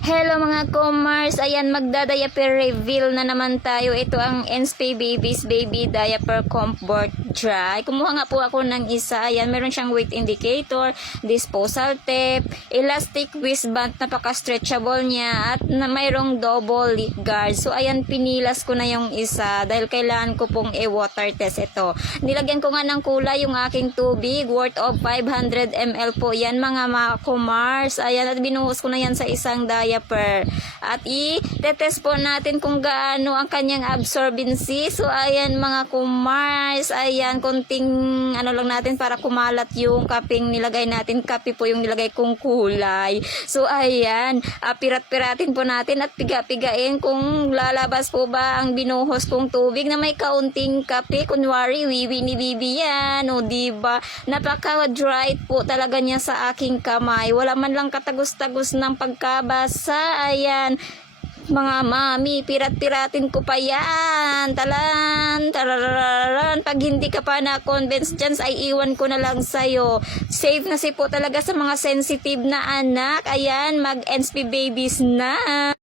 Hello mga commerce, ayan magda-diaper reveal na naman tayo. Ito ang NSP Babies Baby Diaper Comfort Dry. Kumuha nga po ako ng isa. Ayan, meron siyang weight indicator, disposal tape, elastic waistband, napaka-stretchable niya at na mayroong double leak guard. So ayan, pinilas ko na yung isa dahil kailangan ko pong i-water test ito. Nilagyan ko nga ng kulay yung aking tubig worth of 500 ml po. Yan mga commerce. Ayan, at binuhos ko na yan sa isang diaper. At i-test po natin kung gaano ang kanyang absorbency. So ayan mga kumars, ayan konting ano lang natin para kumalat yung kaping nilagay natin. Kape po yung nilagay kong kulay. So ayan, pirat-piratin po natin at piga-pigain kung lalabas po ba ang binuhos kong tubig na may kaunting kape. Kunwari, wiwi ni Bibi yan. O diba, napaka-dry po talaga niya sa aking kamay. Wala man lang katagos-tagos ng pagkabasa. Ayan, mga mami, pirat-piratin ko pa yan. Tarararan. Pag hindi ka pa na-convince dyan, ay iwan ko na lang sa'yo. Safe na si po talaga sa mga sensitive na anak. Ayan, mag-NSP babies na.